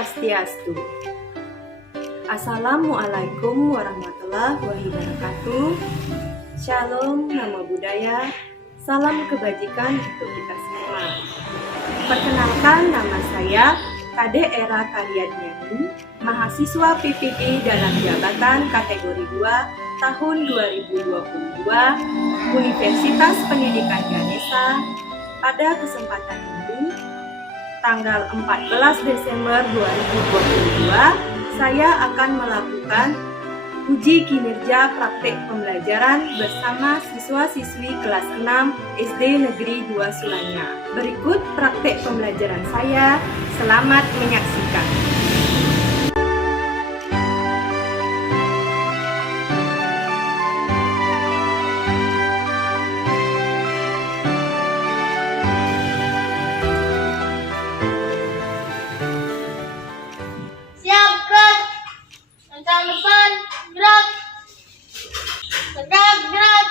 Swastiastu. Assalamualaikum warahmatullahi wabarakatuh. Shalom, namo buddhaya. Salam kebajikan untuk kita semua. Perkenalkan, nama saya Kade Era Karyadnyani, mahasiswa PPB dalam jabatan kategori 2 tahun 2022 Universitas Pendidikan Ganesha. Pada kesempatan ini, tanggal 14 Desember 2022, saya akan melakukan uji kinerja praktek pembelajaran bersama siswa-siswi kelas 6 SD Negeri 2 Sulanya. Berikut praktek pembelajaran saya. Selamat menyaksikan. Depan, gerak. Tegak, gerak.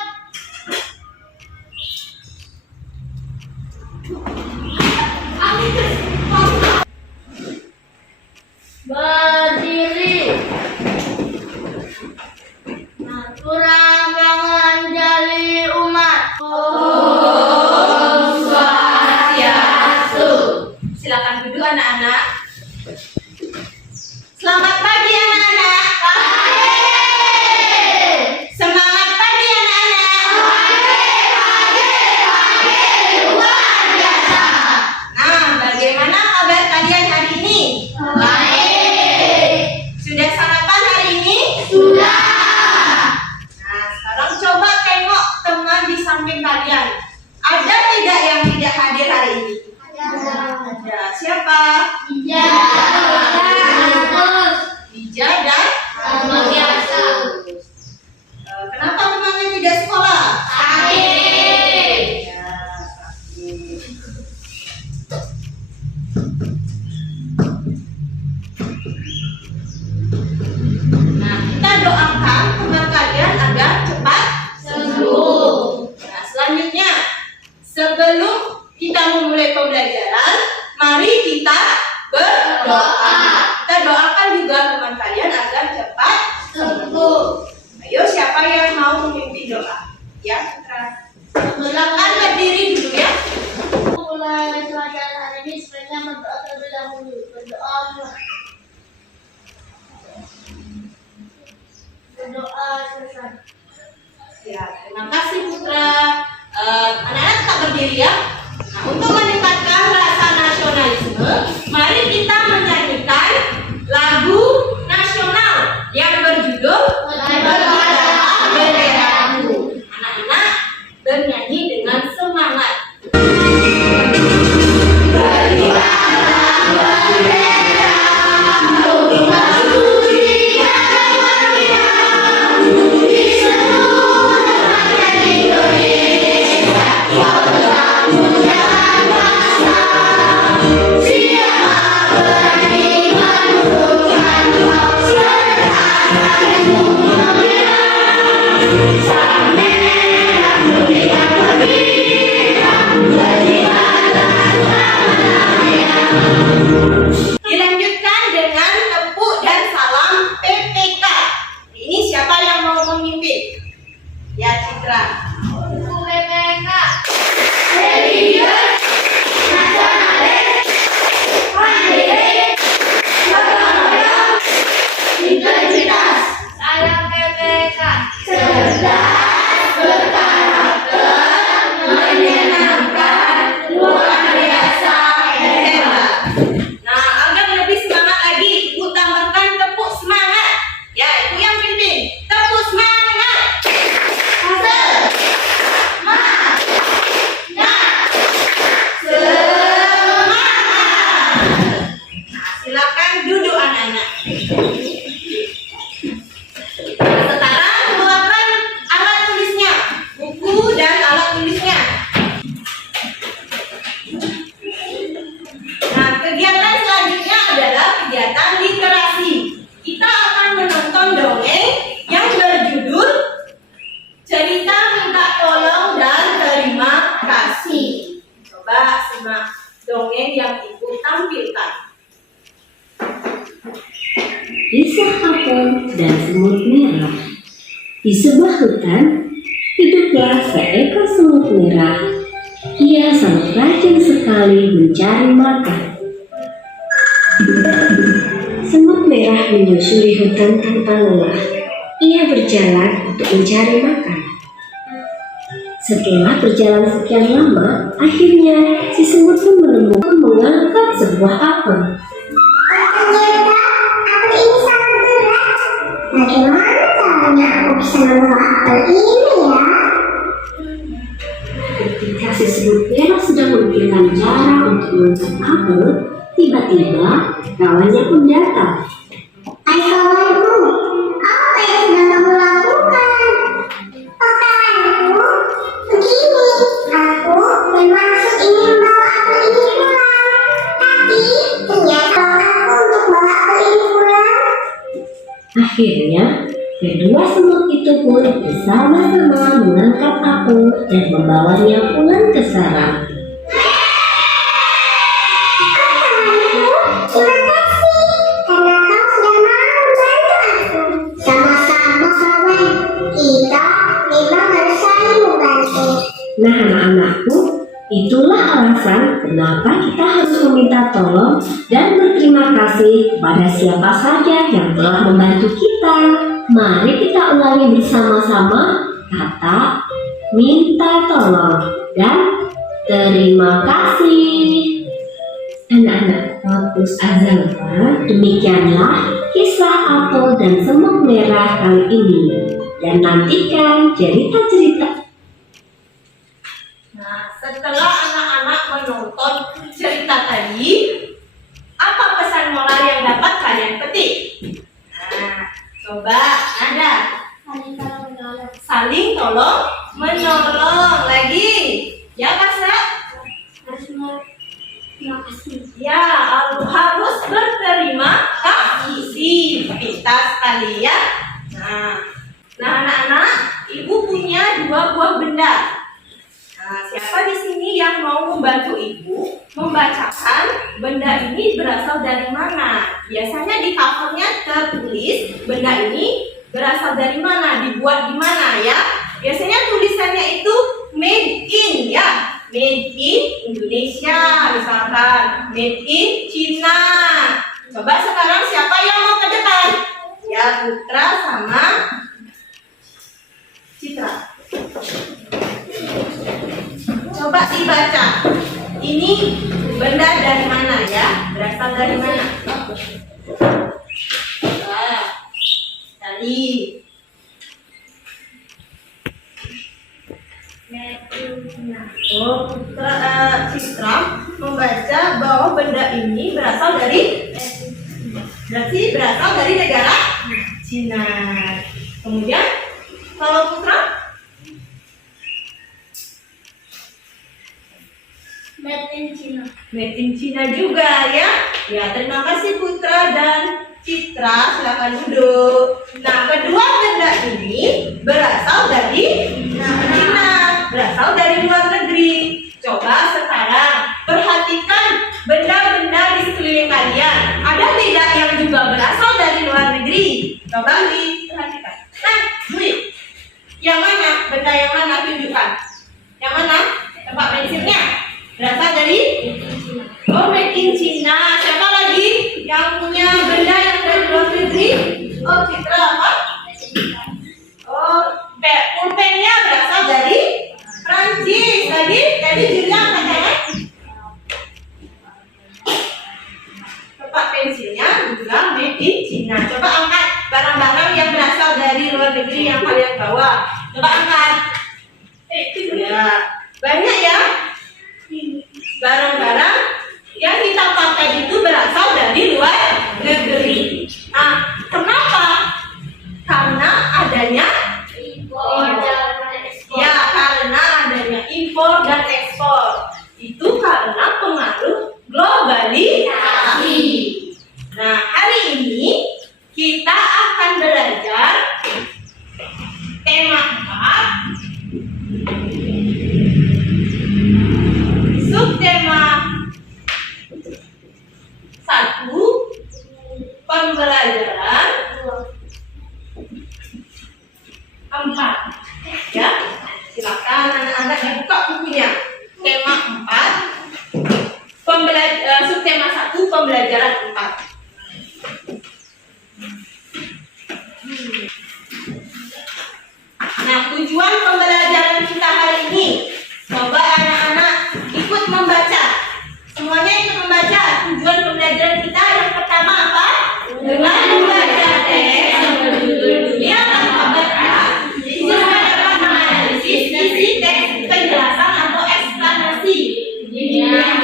Berdiri. Aturan bangun jali umat. Om Swastiastu. Silakan duduk anak-anak. Selamat pagi anak-anak. Semangat pagi anak-anak. Luar biasa. Nah, bagaimana kabar kalian hari ini? Baik. Sudah sarapan hari ini? Sudah. Nah, sekarang coba tengok teman di samping kalian. Ada tidak yang tidak hadir hari ini? Ada. Siapa? Iya. Ija dan Biasa. kenapa temannya tidak sekolah? Sakit. Ya, sakit. Nah, kita doakan teman kalian agar cepat Sembuh. Nah, selanjutnya, sebelum kita memulai pembelajaran, mari kita berdoa. Kita doakan juga teman kalian agar cepat Sembuh. Ayo, siapa yang mau memimpin doa? Ya, Citra. Silakan berdiri dulu ya. Mulai pelajaran hari ini sebaiknya berdoa terlebih dahulu. Berdoa selesai. Ya, terima kasih Putra. Anak-anak tetap berdiri ya. Nah, untuk meningkatkan rasa nasionalisme, mari kita menyanyikan lagu nasional yang berjudul Benderaku. Anak-anak bernyanyi dengan semangat. Dilanjutkan dengan tepuk dan salam PPK. Ini siapa yang mau memimpin? Ya, Citra. UPPK. Serius, nasionalis, mandiri, gotong royong, integritas. Saya PPK. Cerdas, berkarakter, menyenangkan, luar biasa, hebat. Nah, agar lebih semangat lagi, Ibu tambahkan tepuk semangat. Ya, Ibu yang pimpin. Tepuk semangat. Semangat. Nah, silakan duduk anak-anak. Sekarang keluarkan alat tulisnya, buku dan alat tulisnya. Nah, kegiatan selanjutnya adalah kegiatan literasi. Kita akan menonton dongeng yang berjudul Cerita Minta Tolong dan Terima Kasih. Coba simak dongeng yang Ibu tampilkan. dan semut merah. Di sebuah hutan, hiduplah seekor semut merah. Ia sangat rajin sekali mencari makan. Semut merah menyusuri hutan tanpa lelah. Ia berjalan untuk mencari makan. Setelah berjalan sekian lama, akhirnya si semut pun menemukan mengangkat sebuah apel. Ternyata apel ini sangat berat. Bagaimana caranya aku bisa membawa apel ini ya? Ketika si semut merah sedang memikirkan cara untuk mengangkat apel, tiba-tiba kawannya pun datang. Hai kawanku, apa yang sedang kamu lakukan? Oh kawanku, begini, aku bermaksud ingin membawa apel ini pulang. Tapi ternyata aku untuk bawa apel ini pulang. Akhirnya, kedua semut itu pun bersama-sama mengangkat apel dan membawanya pulang ke sarang. Terima kasih karena kau sudah mau membantu aku. Sama-sama kawan, kita memang harus saling membantu. Nah anak-anakku, itulah alasan kenapa kita harus meminta tolong dan berterima kasih kepada siapa saja yang telah membantu kita. Mari kita ulangi bersama-sama kata minta tolong dan terima kasih. Anak-anak kampus Azalfa, demikianlah kisah apel dan semut merah kali ini. Dan nantikan cerita-cerita. Nah, setelah anak-anak menonton cerita tadi, apa pesan moral yang dapat kalian petik? Nah, coba ada saling tolong menolong. Lagi, ya Pasra? Terima kasih. Ya, harus berterima kasih kita sekalian. Nah, anak-anak, ibu punya 2 buah benda. Nah, siapa di sini yang mau membantu ibu membacakan benda ini berasal dari mana? Biasanya di covernya tertulis benda ini berasal dari mana, dibuat di mana ya? Biasanya tulisannya itu made in ya. Made in Indonesia, misalkan made in China. Coba sekarang siapa yang mau ke depan? Ya, Putra sama Citra. Coba dibaca. Ini benda dari mana ya? Berasal dari mana? Tadi. Oh, Citra membaca bahwa benda ini berasal dari negara Cina. Kemudian kalau Putra Made in China. made in China juga ya. Ya, terima kasih Putra dan Citra, silakan duduk. Nah, kedua benda ini berasal dari China, berasal dari luar negeri. Coba sekarang perhatikan benda-benda di sekeliling kalian. Ada tidak yang juga berasal dari luar negeri? Coba diperhatikan. Nah, Dwi, yang mana? Benda yang mana? Tunjukkan. Yang mana? Tempat pensilnya. Berasal dari? Oh, made in China. Siapa lagi yang punya benda yang dari luar negeri? Oh, Citra apa? Oh, pulpennya berasal dari Prancis. Tadi Julia katanya tempat pensilnya juga made in China. Coba angkat barang-barang yang berasal dari luar negeri yang kalian bawa. Coba angkat. Ya, banyak ya. Barang-barang yang kita pakai itu berasal dari luar negeri. Nah, kenapa? Karena adanya ya, karena adanya impor dan ekspor. Itu karena pengaruh globalisasi. Nah, hari ini kita akan belajar tema 4, subtema 1, pembelajaran 4. Ya, silakan anak-anak dibuka bukunya. Tema 4, subtema 1, pembelajaran 4. Nah, tujuan pembelajaran kita hari ini, coba anak-anak ikut membaca. Semuanya ikut membaca. Tujuan pembelajaran kita yang pertama apa? Dengan membaca teks yang berjudul Dunia Tanpa Batas, siswa dapat menganalisis isi teks penjelasan atau eksplanasi yang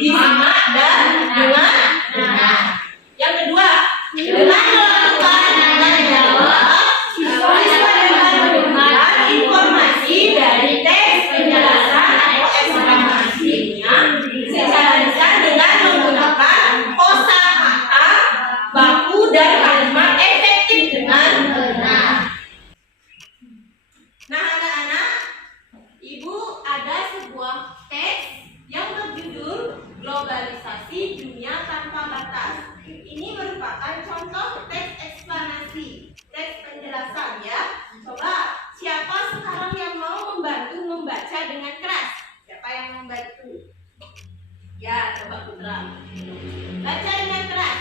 disimak dan dengan benar. Yang kedua, dengan melakukan menjawab, siswa dapat menemukan informasi dari teks penjelasan atau eksplanasinya secara lisan dengan menggunakan kosakata, baku, dan kalimat efektif dengan benar. Nah, anak-anak, Ibu ada sebuah teks yang berjudul Globalisasi Dunia Tanpa Batas. Ini merupakan contoh teks eksplanasi, teks penjelasan ya. Coba siapa sekarang yang mau membantu membaca dengan keras? Siapa yang membantu? Ya, coba Putra. Baca dengan keras.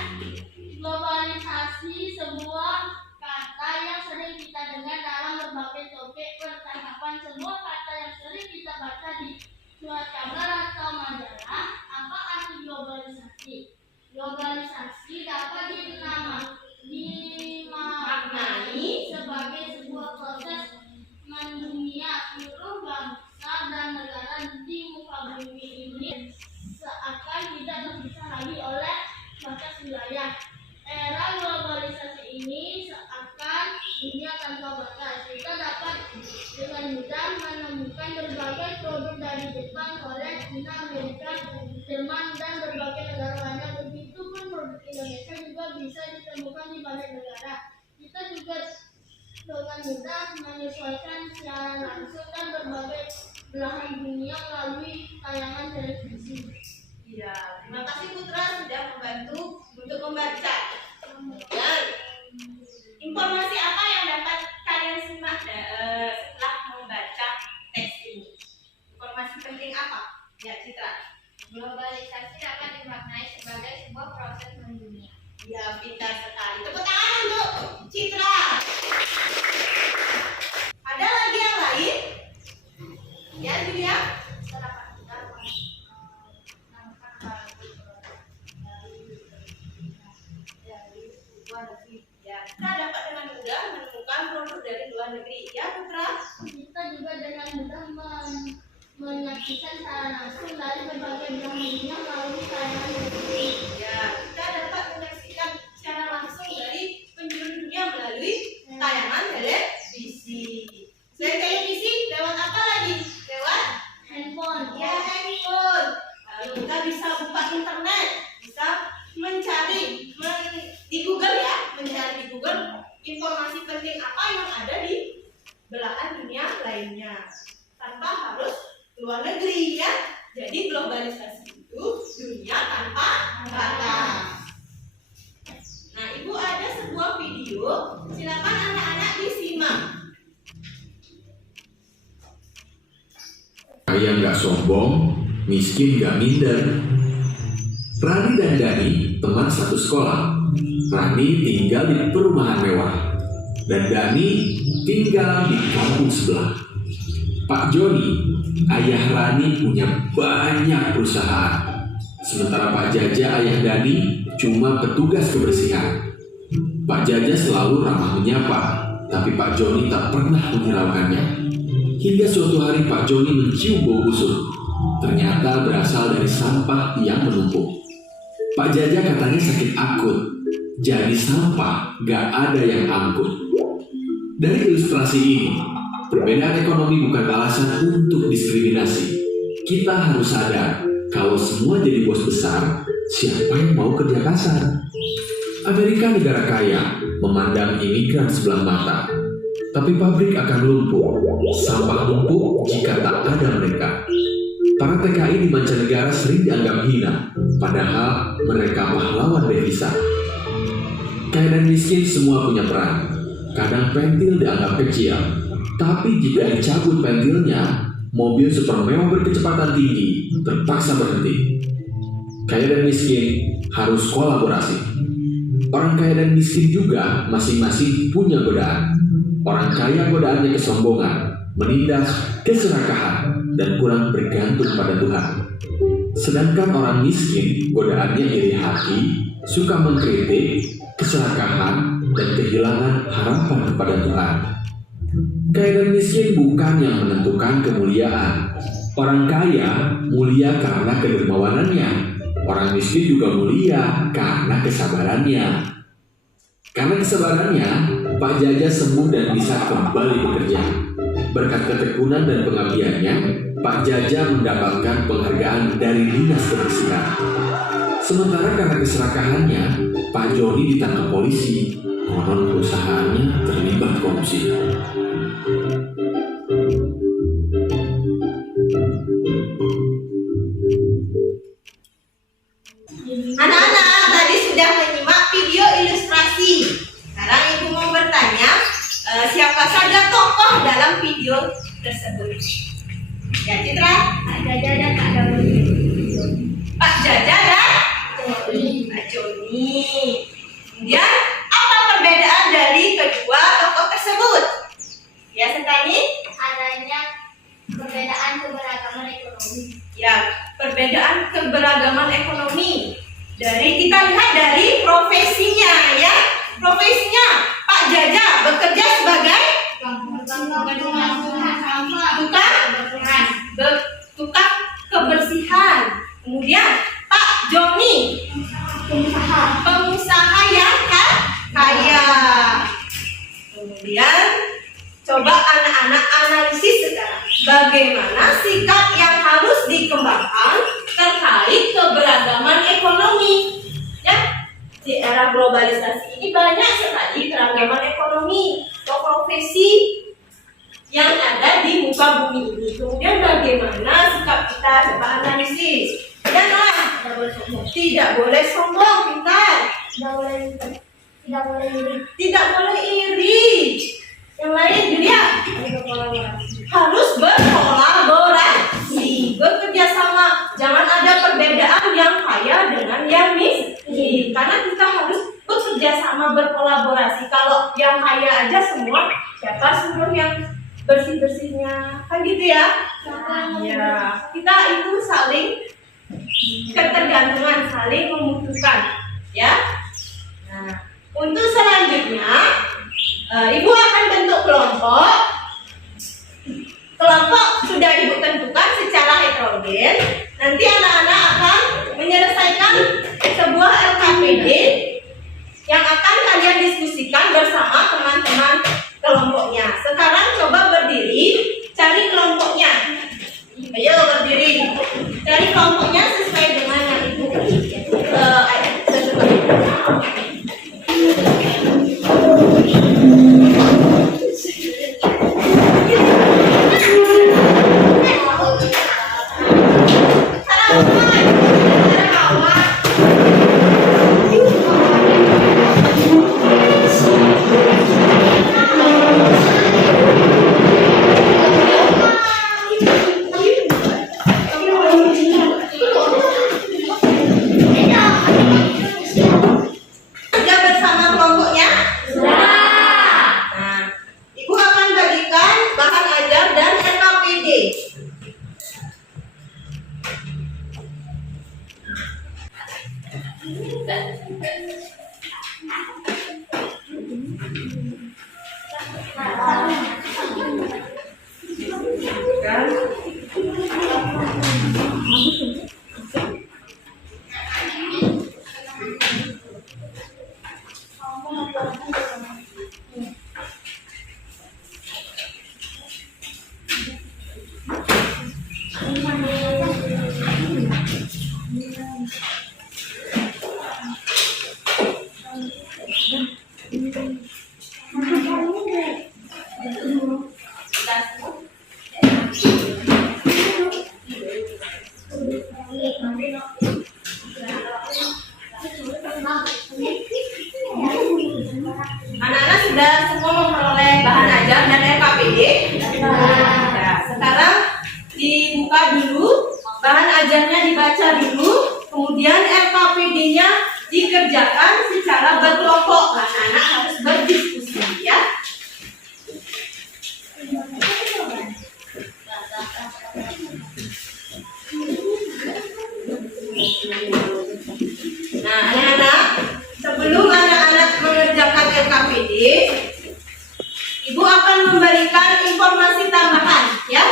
Globalisasi sebuah kata yang sering kita dengar dalam berbagai topik percakapan. Sebuah kata yang sering kita baca di surat kabar atau majalah. Apa arti globalisasi? Globalisasi dapat dimaknai sebagai sebuah proses mendunia seluruh bangsa dan negara di muka bumi ini seakan tidak terpisah lagi oleh batas wilayah. Era globalisasi ini seakan dunia tanpa batas. Kita dapat dengan mudah menemukan berbagai produk dari Jepang, Korea, China, Amerika, Jerman, dan berbagai negara lainnya. Begitupun produk Indonesia juga bisa ditemukan di banyak negara. Kita juga dengan mudah menyesuaikan secara langsung dan berbagai belahan dunia melalui tayangan televisi. Ya, terima kasih Putra sudah membantu untuk membaca. Ya, informasi apa yang dapat kalian simak setelah membaca teks ini? Informasi penting apa? Ya, Citra. Globalisasi dapat dimaknai sebagai sebuah proses mendunia. Ya, pintar sekali. Tepuk tangan untuk Citra. Ada lagi yang lain? Ya, Julia. Ya, kita dapat dengan mudah menemukan produk dari luar negeri. Ya, Putra. Kita juga dengan mudah menyaksikan secara langsung dari berbagai belahan dunia melalui tayangan televisi. Ya, kita dapat menyaksikan secara langsung dari penjuru dunia melalui tayangan televisi. Selain televisi, lewat apa lagi? Lewat Handphone. ya handphone. Lalu kita bisa buka internet, bisa mencari di Google ya, mencari di Google informasi penting apa yang ada di belahan dunia lainnya tanpa harus luar negeri ya. Jadi globalisasi itu dunia tanpa batas. Nah, Ibu ada sebuah video, silakan anak-anak disimak. Kaya nggak sombong, miskin nggak minder. Rani dan Dani teman satu sekolah. Rani tinggal di perumahan mewah dan Dani tinggal di kampung sebelah. Pak Joni, ayah Rani punya banyak perusahaan. Sementara Pak Jaja, ayah Dani, cuma petugas kebersihan. Pak Jaja selalu ramah menyapa, tapi Pak Joni tak pernah menghiraukannya. Hingga suatu hari Pak Joni mencium bau busuk. Ternyata berasal dari sampah yang menumpuk. Pak Jaja katanya sakit akut, jadi sampah gak ada yang angkut. Dari ilustrasi ini, perbedaan ekonomi bukan alasan untuk diskriminasi. Kita harus sadar, kalau semua jadi bos besar, siapa yang mau kerja kasar? Amerika negara kaya, memandang imigran sebelah mata. Tapi pabrik akan lumpuh, sampah numpuk jika tak ada mereka. Para TKI di mancanegara sering dianggap hina, padahal mereka pahlawan devisa. Kaya dan miskin semua punya peran. kadang pentil dianggap kecil. Tapi jika dicabut pentilnya, mobil super mewah berkecepatan tinggi terpaksa berhenti. Kaya dan miskin harus kolaborasi. Orang kaya dan miskin juga masing-masing punya godaan. Orang kaya godaannya kesombongan, menindas, keserakahan, dan kurang bergantung pada Tuhan. Sedangkan orang miskin godaannya iri hati, suka mengkritik, keserakahan, dan kehilangan harapan kepada Tuhan. Kaya dan miskin bukan yang menentukan kemuliaan. Orang kaya mulia karena kedermawanannya. Orang miskin juga mulia karena kesabarannya. Karena kesabarannya, Pak Jaja sembuh dan bisa kembali bekerja. Berkat ketekunan dan pengabdiannya, Pak Jaja mendapatkan penghargaan dari Dinas Kebersihan. Sementara karena keserakahannya, Pak Joni ditangkap polisi. Konon perusahaannya terlibat korupsi. Anak-anak tadi sudah menyimak video ilustrasi. Sekarang Ibu mau bertanya, siapa saja tokoh dalam video tersebut? Ya, Citra? Pak Jaja dan Pak Daudi. Pak Jaja dan Pak Joni. Kemudian, apa perbedaan dari kedua tokoh tersebut? Ya, Sentani? Adanya perbedaan keberagaman ekonomi. Ya, perbedaan keberagaman ekonomi. Kita lihat dari profesinya, ya. Profesinya, Pak Jaja bekerja sebagai tukang kebersihan. Kemudian Pak Joni pengusaha yang kaya. Kemudian coba anak-anak analisis sekarang bagaimana sikap yang harus dikembangkan terkait keberagaman ekonomi. Ya, di era globalisasi ini banyak sekali keragaman ekonomi atau profesi yang ada di muka bumi ini. Kemudian bagaimana sikap kita, coba analisis. Jangan, tidak boleh sombong, pintar. Tidak boleh iri. Yang lain dia harus berkolaborasi, bekerja sama. Jangan ada perbedaan yang kaya dengan yang miskin. Karena kita harus bekerja sama, berkolaborasi. Kalau yang kaya aja semua, siapa semua yang bersih-bersihnya? Kan gitu ya? Ya, kita itu saling ketergantungan, saling membutuhkan, ya. Nah, untuk selanjutnya, Ibu akan bentuk kelompok. Kelompok sudah Ibu tentukan secara heterogen. Nanti anak-anak akan menyelesaikan sebuah LKPD yang akan kalian diskusikan bersama teman-teman kelompoknya. Sekarang coba berdiri, cari kelompoknya. Ayo berdiri, cari kelompoknya sesuai dengan yang Ibu Anak-anak sudah semua ajarnya dibaca dulu, kemudian RKPD-nya dikerjakan secara berkelompok. Anak-anak harus berdiskusi ya. Nah, anak-anak, sebelum anak-anak mengerjakan RKPD, Ibu akan memberikan informasi tambahan, ya.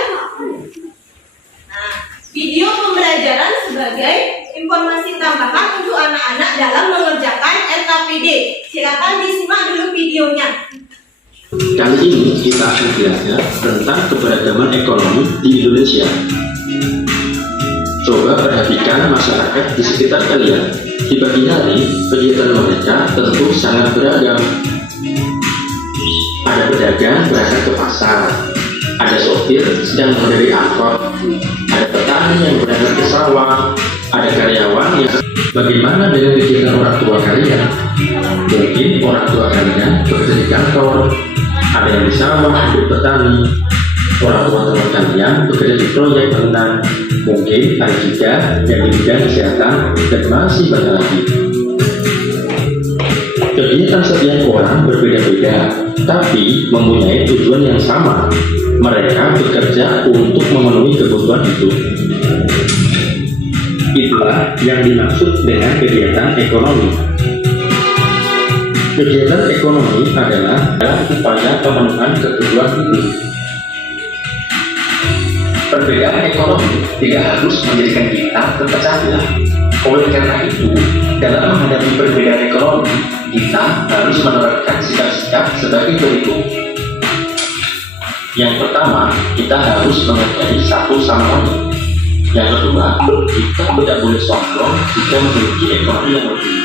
Nah, video pembelajaran sebagai informasi tambahan untuk anak-anak dalam mengerjakan RKPD. Silakan disimak dulu videonya. Kali ini kita akan belajar tentang keberagaman ekonomi di Indonesia. Coba perhatikan masyarakat di sekitar kalian. Di pagi hari, kegiatan mereka tentu sangat beragam. Ada pedagang berangkat ke pasar, ada sopir sedang mengendari angkot, ada petani yang berangkat ke sawah, ada karyawan yang... Bagaimana dengan kegiatan orang tua kalian? Mungkin orang tua kalian bekerja di kantor, ada yang di sawah, di petani. Orang tua teman kalian bekerja di proyek bangunan, mungkin ada juga yang di bidang kesehatan, dan masih banyak lagi. Kegiatan setiap orang berbeda-beda, tapi mempunyai tujuan yang sama. Mereka bekerja untuk memenuhi kebutuhan hidup. Itulah yang dimaksud dengan kegiatan ekonomi. Kegiatan ekonomi adalah upaya pemenuhan kebutuhan hidup. Perbedaan ekonomi tidak harus menjadikan kita terpecah belah. Oleh karena itu, dalam menghadapi perbedaan ekonomi, kita harus menerapkan sikap-sikap sebagai berikut. Yang pertama, kita harus menghargai satu sama lain. Yang kedua, kita tidak boleh sombong jika memiliki ekonomi yang lebih.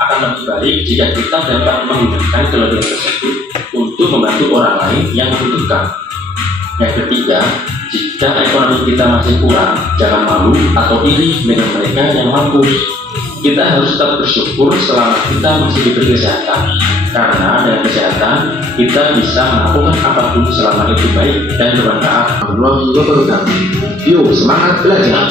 Akan lebih baik jika kita dapat menggunakan kelebihan tersebut untuk membantu orang lain yang membutuhkan. Yang ketiga, jika ekonomi kita masih kurang, jangan malu atau iri dengan mereka yang mampu. Kita harus tetap bersyukur selama kita masih diberi kesehatan, karena dengan kesehatan kita bisa melakukan apapun selama itu baik dan bermanfaat. Warahmatullahi wabarakatuh. Yuk, semangat belajar.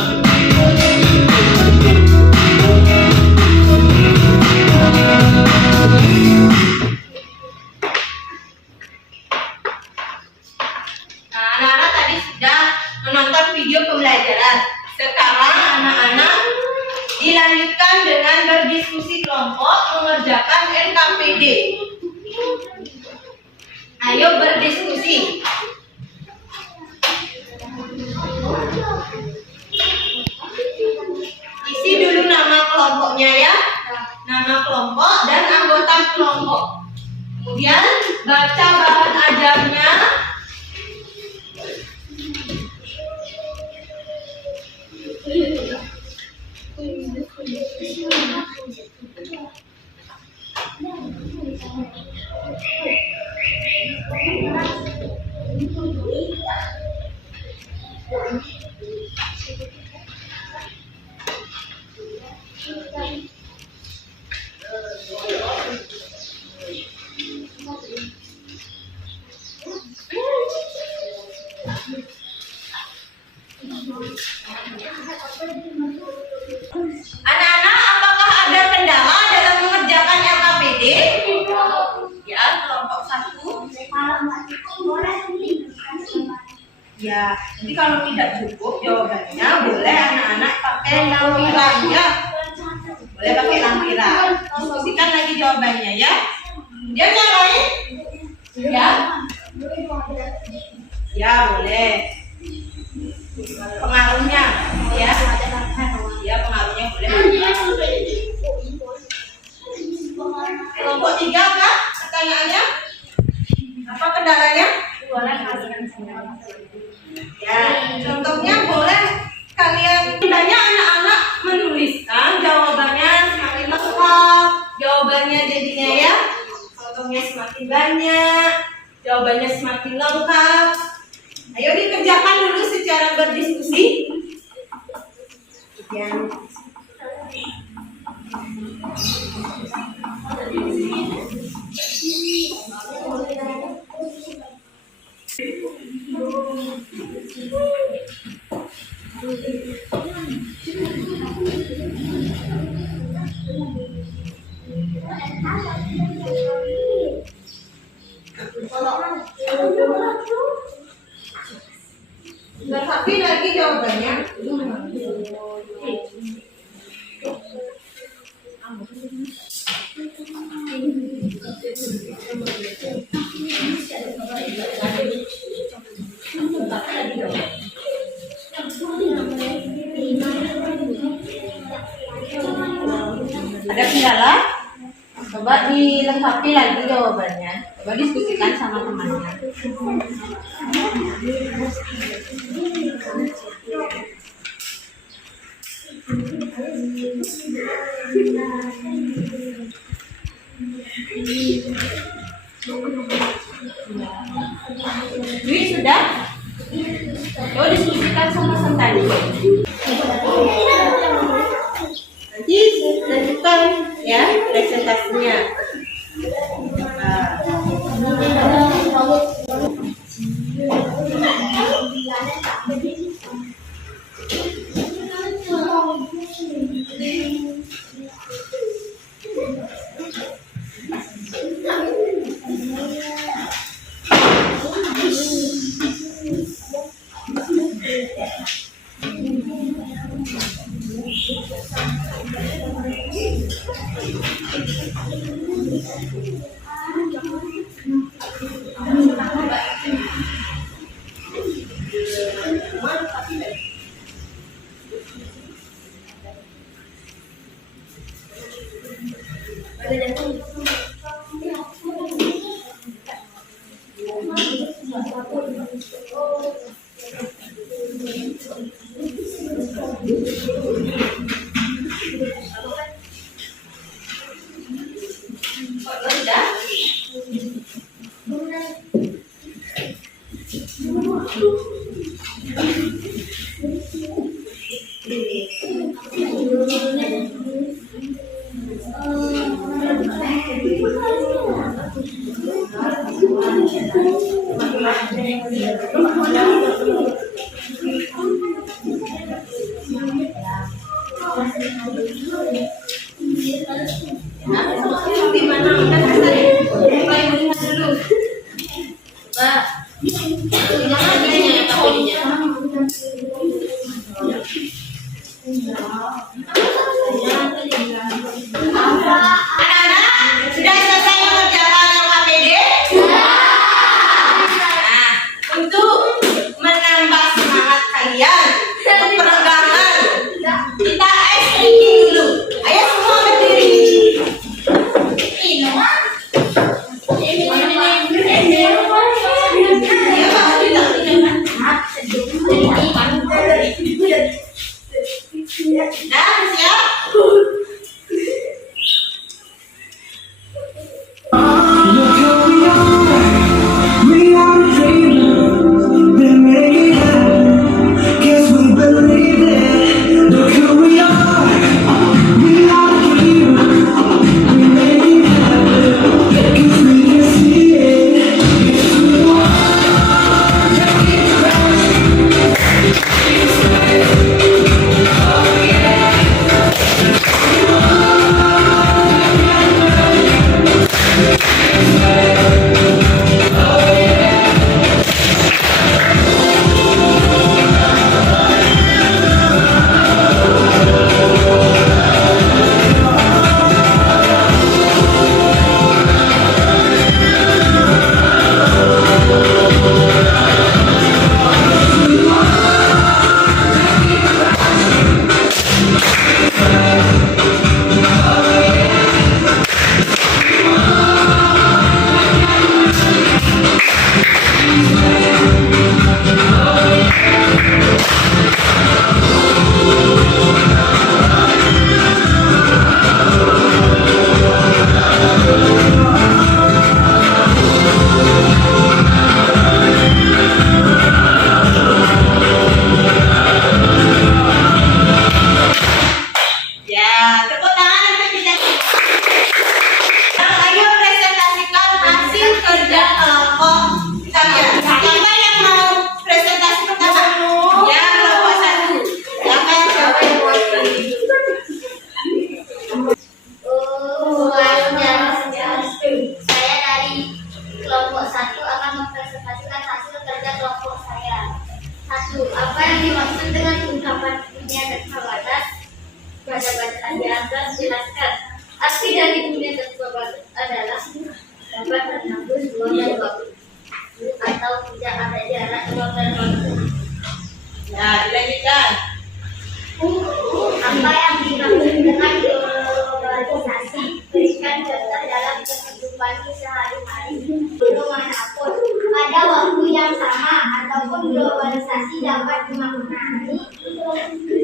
Nah, anak-anak tadi sudah menonton video pembelajaran. Sekarang anak-anak dilanjutkan dengan berdiskusi kelompok mengerjakan RKPD. Ayo berdiskusi. Isi dulu nama kelompoknya ya. Nama kelompok dan anggota kelompok. Kemudian baca bahan ajarnya. Anak-anak, apakah ada kendala dalam mengerjakan RKPD? Ya, kelompok 1. Ya, jadi kalau tidak cukup jawabannya boleh anak-anak pakai lampiran ya. Boleh pakai lampiran. Diskusikan lagi jawabannya ya. Kemudian yang lain? Ya. Ya, boleh. Pengaruhnya ya. Ya, pengaruhnya boleh. Kelompok 3 kan? Pertanyaannya? Apa kendalanya? Ya, contohnya boleh kalian tanya anak-anak menuliskan jawabannya semakin lengkap, jawabannya jadinya ya, contohnya semakin banyak, jawabannya semakin lengkap. Ayo dikerjakan dulu secara berdiskusi. Ya. Lengkapi lagi jawabannya. Ada kendala? Coba dilengkapi lagi jawabannya. Coba diskusikan sama temannya. Dwi sudah? Coba diskusikan sama Santani. Nanti lanjutkan ya presentasinya. Gimana? Udah selesai? Mulai melihat dulu. Pak, gimana adanya tahunnya? Anak-anak, sudah selesai mengerjakan yang APD? Nah, untuk menambah semangat kalian untuk peregangan, kita ice drinking dulu. Ayo semua berdiri. Nah, yang dimaksud dengan ungkapan dunia dan habatat pada bacaan di atas jelaskan. Arti dari dunia dan habatat adalah dapat menembus ruang dan waktu atau tidak ada jarak ruang dan waktu. Nah, dilanjutkan. Apa yang dimaksud dengan globalisasi? Berikan contoh dalam kehidupan sehari-hari dimanapun. Pada waktu yang sama ataupun globalisasi dapat dimaknai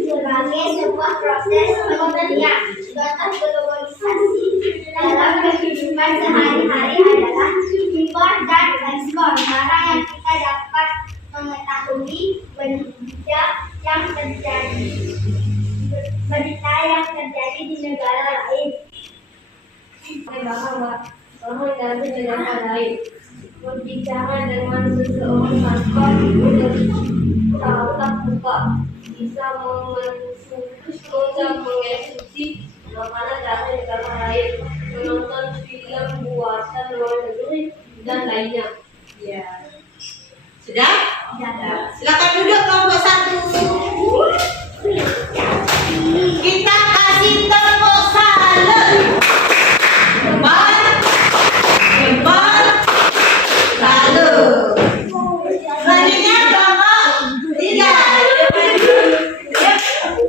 sebagai sebuah proses pemberian. Contoh globalisasi dalam kehidupan sehari-hari adalah impor dan ekspor barang yang kita dapat mengetahui berita yang terjadi di negara lain. Bahwa dari negara lain berbicara dengan seseorang tanpa tatap muka bisa mengeksekusi makanan dari negara lain, menonton film buatan luar negeri dan lainnya. Ya. Sudah? Silakan duduk kelompok 1. Kita kasih tepuk salut. Hebat, salut. Selanjutnya kelompok 3. Ya,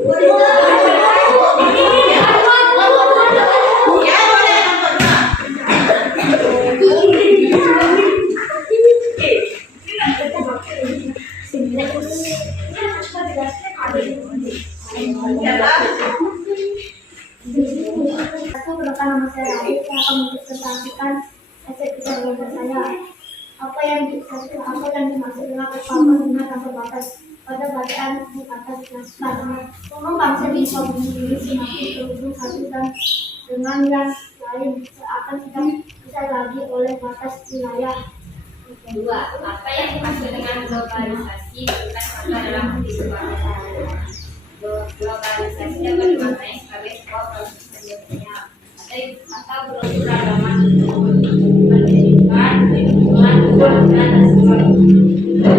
boleh kelompok 2. Aku merupakan nama saya Raif yang akan mempresentasikan hasil kerja saya. Apa yang dimaksud dengan kepahaman dunia tanpa batas pada bacaan di atas naskah. Memang bangsa di Indonesia semakin terhubung satu dan dengan yang lain seakan tidak bisa lagi oleh batas wilayah. Kedua, apa yang dimaksud dengan globalisasi bukan sama dalam kehidupan sehari-hari. Globalisasi dapat dimaknai sebagai sebuah proses pendidikan atau beragama pendidikan, lingkungan, keluarga, dan sebagainya.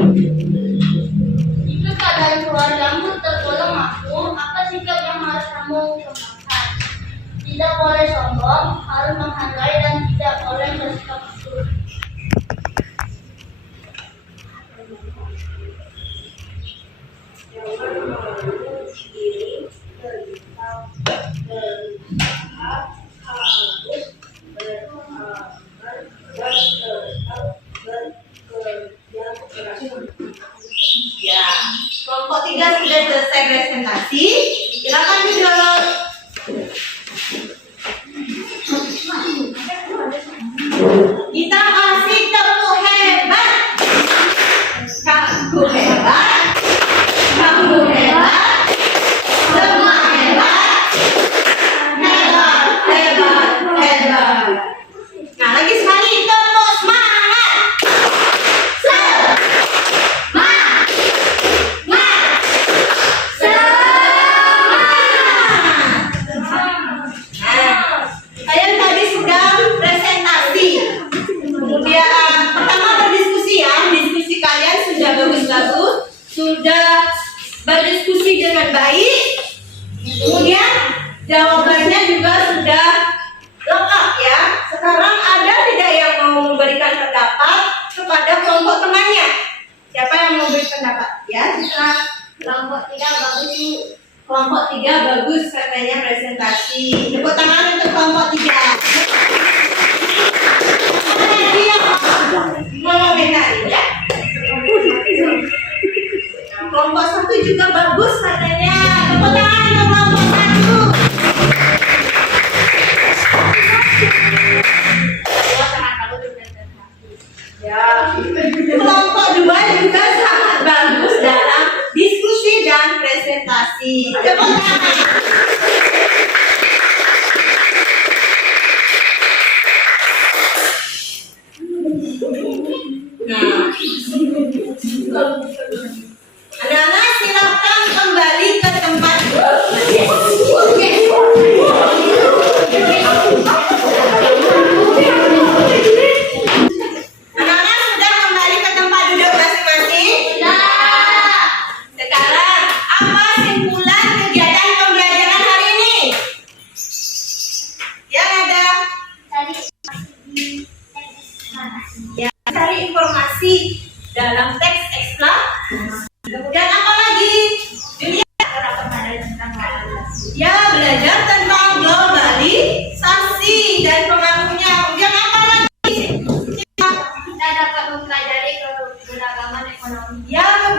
Jika keadaan keluargamu tergolong makmur, apa sikap yang harus kamu kembangkan? Tidak boleh sombong, harus menghargai dan tidak boleh bersikap buruk. Ya, kelompok 3 sudah selesai presentasi. Silakan duduk. Kita kasih tepuk hebat. Kamu hebat. Kamu hebat. Semua hebat. Hebat, hebat, hebat. Nah, lagi sekali tepuk semangat. Kalian tadi sudah presentasi. Kemudian pertama berdiskusi ya. Diskusi kalian sudah bagus-bagus, sudah berdiskusi dengan baik. Kemudian jawabannya juga sudah lengkap ya. Sekarang ada tidak yang mau memberikan pendapat kepada kelompok temannya? Siapa yang mau beri pendapat? Ya, kita Kelompok 3 bagus Bu. kelompok 3 bagus katanya presentasi. Tepuk tangan untuk kelompok 3. Mana dia mau komentari ya? Nah, kelompok 1 juga bagus katanya. Tepuk tangan untuk kelompok 1. Ya, kelompok 2 juga sangat bagus dalam diskusi dan presentasi. Tepuk tangan. Yang